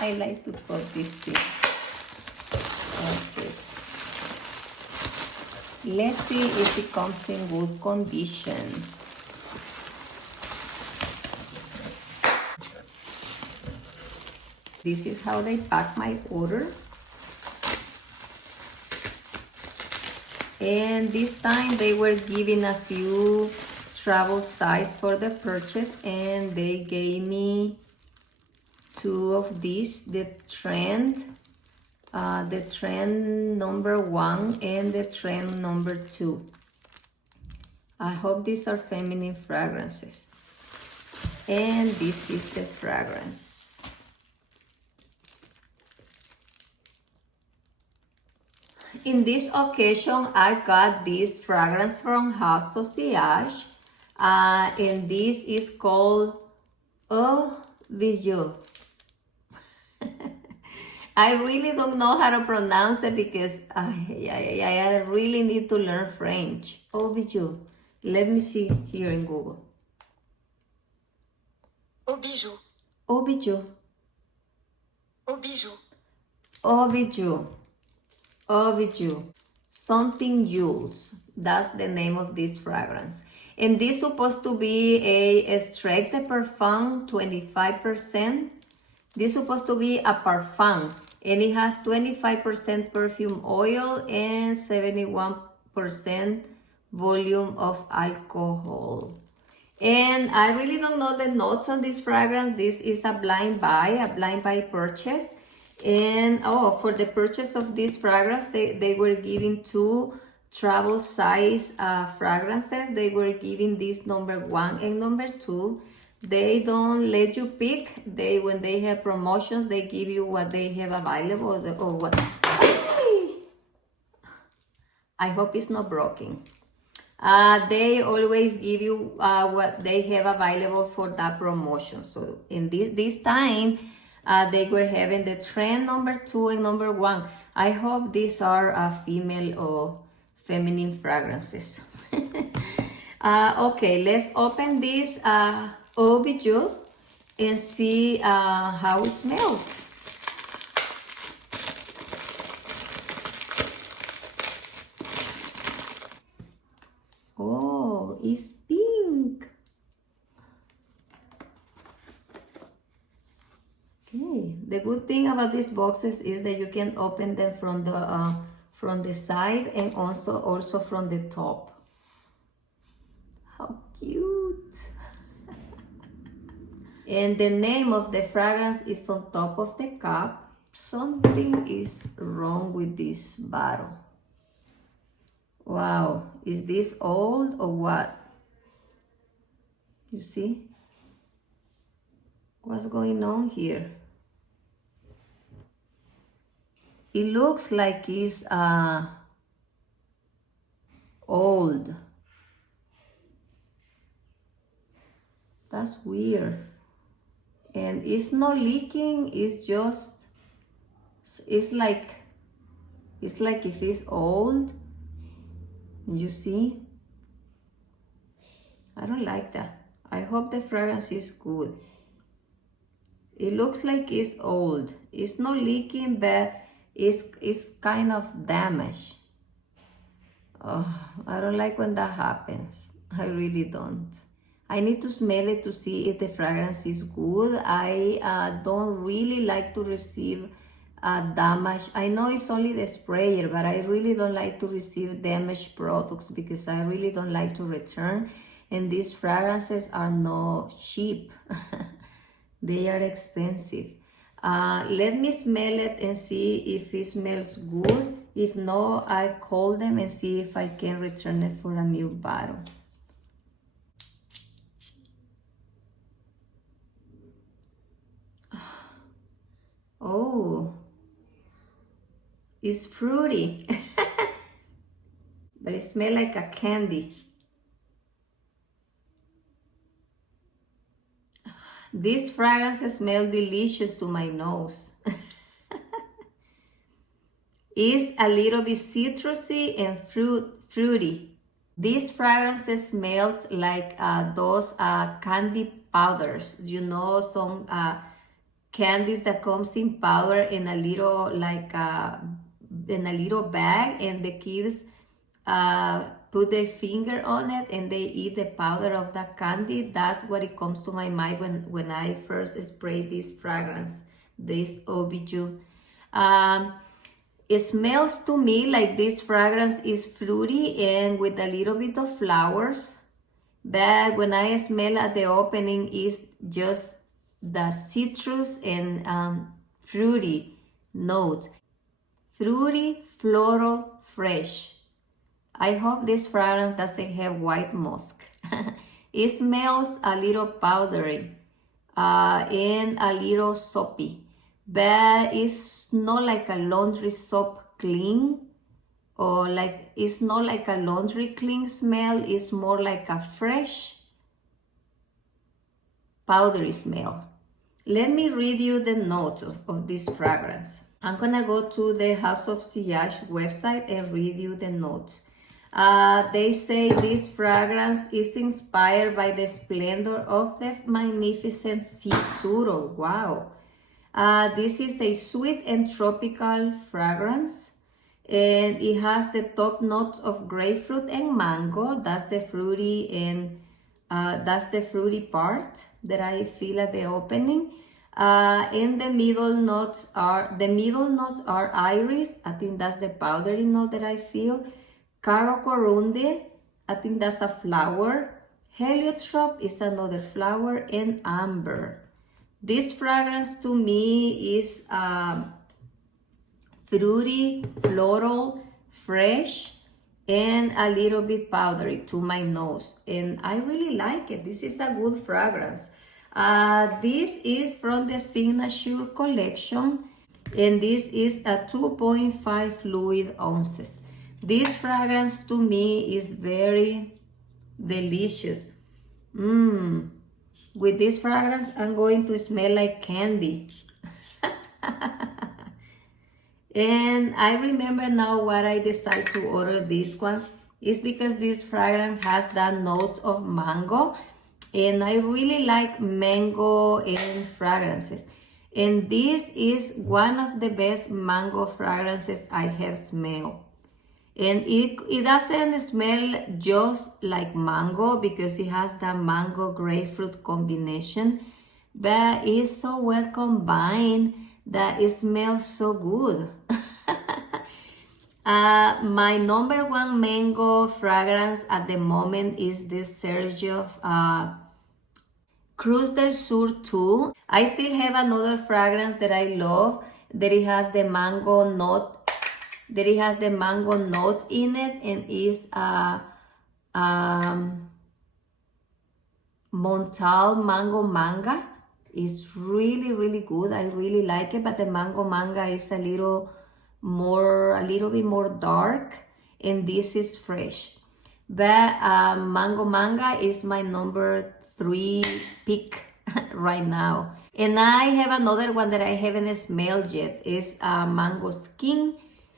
I like to cut this thing. Okay. Let's see if it comes in good condition. This is how they pack my order. And this time they were giving a few travel size for the purchase, and they gave me 2 of these, the trend number 1 and the trend number 2. I hope these are feminine fragrances. And this is the fragrance. In this occasion, I got this fragrance from House of Sillage, and this is called HAUTS Bijoux. I really don't know how to pronounce it because I really need to learn French. HAUTS Bijoux. Let me see here in Google. HAUTS Bijoux. HAUTS Bijoux. HAUTS Bijoux. HAUTS Bijoux. HAUTS Bijoux. Something Jules. That's the name of this fragrance. And this is supposed to be a extrait de parfum, 25%. This is supposed to be a parfum. And it has 25% perfume oil and 71% volume of alcohol. And I really don't know the notes on this fragrance. This is a blind buy purchase. And for the purchase of this fragrance, they were giving 2 travel size fragrances. They were giving this number 1 and number 2. They don't let you pick. When they have promotions, they give you what they have available or what. I hope it's not broken. They always give you what they have available for that promotion. So in this time, they were having the trend number 2 and number 1. I hope these are female or feminine fragrances. Okay, let's open this HAUTS Bijoux and see how it smells. Oh, it's pink. Okay, the good thing about these boxes is that you can open them from the side and also from the top. How cute. And the name of the fragrance is on top of the cup. Something is wrong with this bottle. Wow, is this old or what? You see? What's going on here? It looks like it's old. That's weird. And it's not leaking, it's like if it's old. You see? I don't like that. I hope the fragrance is good. It looks like it's old. It's not leaking, but it's kind of damaged. Oh, I don't like when that happens. I really don't. I need to smell it to see if the fragrance is good. I don't really like to receive damage. I know it's only the sprayer, but I really don't like to receive damaged products because I really don't like to return. And these fragrances are not cheap. They are expensive. Let me smell it and see if it smells good. If no, I call them and see if I can return it for a new bottle. Oh, it's fruity. But it smells like a candy. These fragrances smell delicious to my nose. It's a little bit citrusy and fruity. These fragrances smells like those candy powders. You know, some candies that comes in powder in a little in a little bag, and the kids put their finger on it and they eat the powder of that candy. That's what it comes to my mind when I first spray this fragrance, this Eau Bijoux. It smells to me like this fragrance is fruity and with a little bit of flowers, but when I smell at the opening, it's just the citrus and fruity notes. Fruity, floral, fresh. I hope this fragrance doesn't have white musk. It smells a little powdery and a little soapy, but it's not like a laundry soap clean, or like it's not like a laundry clean smell. It's more like a fresh powdery smell. Let me read you the notes of this fragrance. I'm gonna go to the House of Sillage website and read you the notes. They say this fragrance is inspired by the splendor of the magnificent sea turtle. Wow. This is a sweet and tropical fragrance, and it has the top notes of grapefruit and mango. That's the fruity and that's the fruity part that I feel at the opening. And the middle notes are iris. I think that's the powdery note that I feel. Caro corunde, I think that's a flower. Heliotrope is another flower, and amber. This fragrance to me is fruity, floral, fresh, and a little bit powdery to my nose. And I really like it. This is a good fragrance. This is from the Signature collection, and this is a 2.5 fluid ounces. This fragrance to me is very delicious. With this fragrance, I'm going to smell like candy. And I remember now what I decided to order this one is because this fragrance has that note of mango, and I really like mango in fragrances. And this is one of the best mango fragrances I have smelled. And it doesn't smell just like mango because it has that mango grapefruit combination, but it's so well combined that it smells so good. My number one mango fragrance at the moment is this Sergio Cruz del Sur 2. I still have another fragrance that I love, that it has the mango note. That it has the mango note in it, and is Montal Mango Manga. It's really, really good. I really like it, but the mango manga is a little bit more dark, and this is fresh. But mango manga is my number 3 pick right now. And I have another one that I haven't smelled yet. It's mango skin,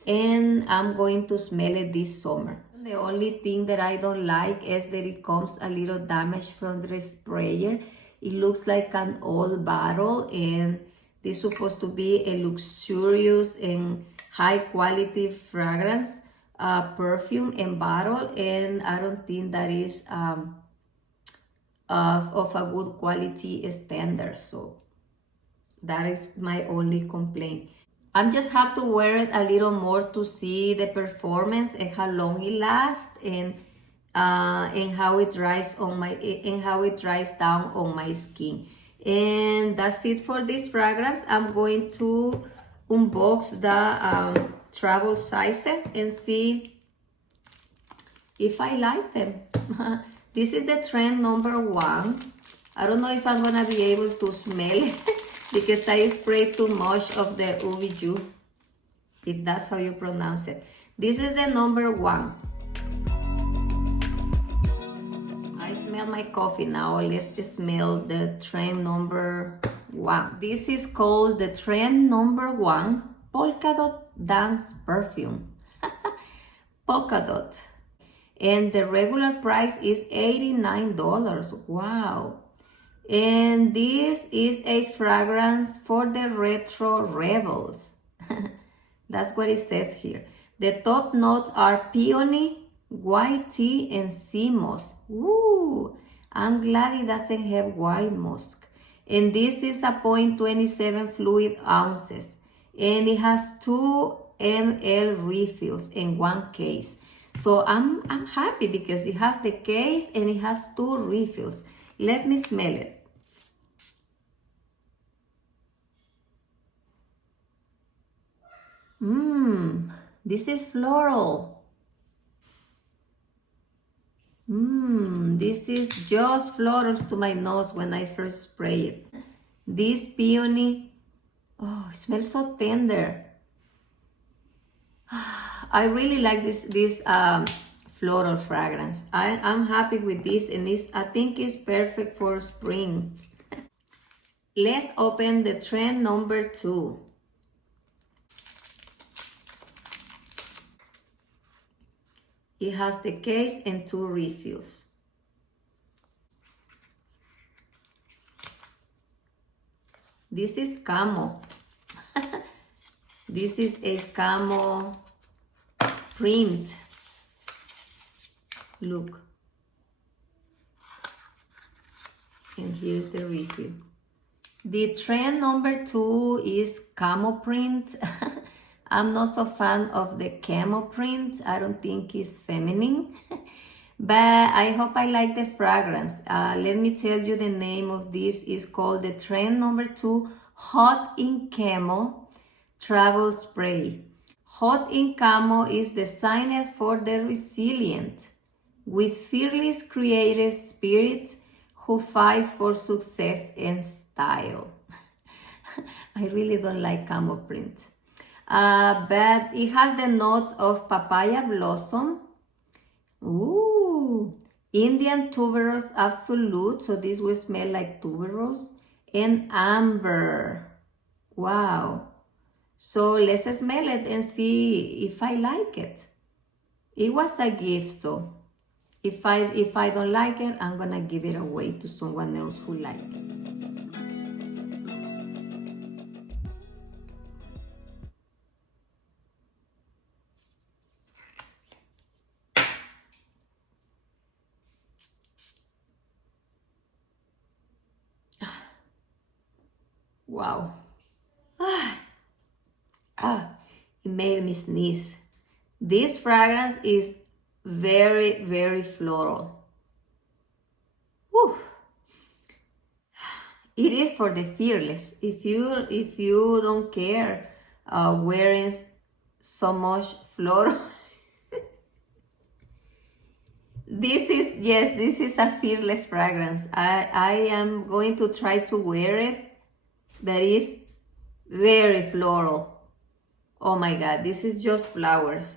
and I'm going to smell it this summer. The only thing that I don't like is that it comes a little damaged from the sprayer. It looks like an old bottle, and this is supposed to be a luxurious and high quality fragrance perfume and bottle, and I don't think that is of a good quality standard. So that is my only complaint. I just have to wear it a little more to see the performance and how long it lasts, and how it dries down on my skin. And that's it for this fragrance. I'm going to unbox the travel sizes and see if I like them. This is the trend number 1. I don't know if I'm gonna be able to smell it because I sprayed too much of the Eau Bijoux, if that's how you pronounce it. This is the number 1. I smell my coffee now. Let's smell the trend number 1. This is called the trend number 1 Polka Dot Dance Perfume. Polka Dot. And the regular price is $89. Wow. And this is a fragrance for the retro rebels. That's what it says here. The top notes are peony, white tea, and sea moss. Ooh, I'm glad it doesn't have white musk. And this is a 0.27 fluid ounces. And it has 2 ml refills in one case. So I'm happy because it has the case and it has 2 refills. Let me smell it. This is floral. This is just florals to my nose when I first spray it. This peony, oh, it smells so tender. I really like this floral fragrance. I'm happy with this, and I think it's perfect for spring. Let's open the trend number 2. It has the case and 2 refills. This is CAMO. This is a CAMO print. Look. And here's the refill. The trend number 2 is camo print. I'm not so fan of the camo print. I don't think it's feminine. But I hope I like the fragrance. Let me tell you the name of this. Is called the trend number 2 Hot in Camo Travel Spray. Hot in Camo is designed for the resilient, with fearless creative spirit who fights for success and style. I really don't like camo print. But it has the notes of papaya blossom. Ooh, Indian tuberose absolute. So this will smell like tuberose. And amber. Wow. So let's smell it and see if I like it. It was a gift, so if I don't like it, I'm gonna give it away to someone else who like it. Wow. It made me sneeze. This fragrance is very, very floral. Whew. It is for the fearless. If you don't care wearing so much floral, this is a fearless fragrance. I am going to try to wear it. That is very floral. Oh my God, this is just flowers.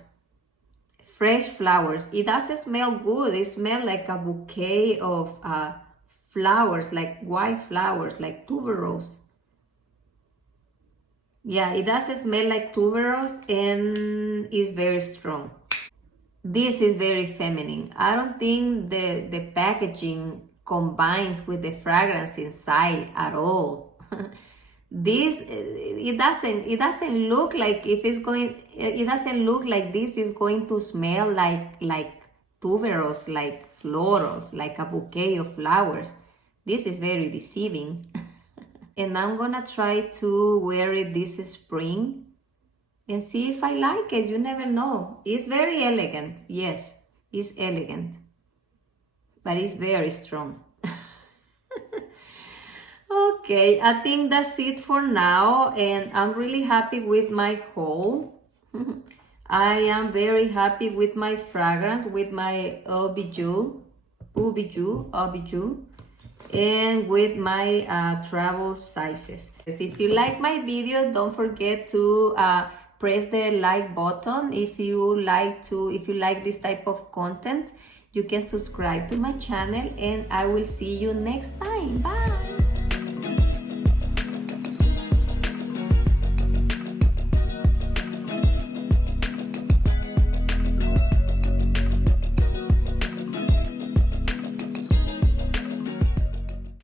Fresh flowers. It doesn't smell good. It smells like a bouquet of flowers, like white flowers, like tuberose. Yeah, it doesn't smell like tuberose and is very strong. This is very feminine. I don't think the packaging combines with the fragrance inside at all. This it doesn't look like it doesn't look like this is going to smell like tuberose, like florals, like a bouquet of flowers. This is very deceiving. And I'm gonna try to wear it this spring and see if I like it. You never know. It's very elegant. Yes, it's elegant, but it's very strong. Okay, I think that's it for now, and I'm really happy with my haul. I am very happy with my fragrance, with my HAUTS Bijoux, and with my travel sizes. If you like my video, don't forget to press the like button. If you like this type of content, you can subscribe to my channel, and I will see you next time. Bye.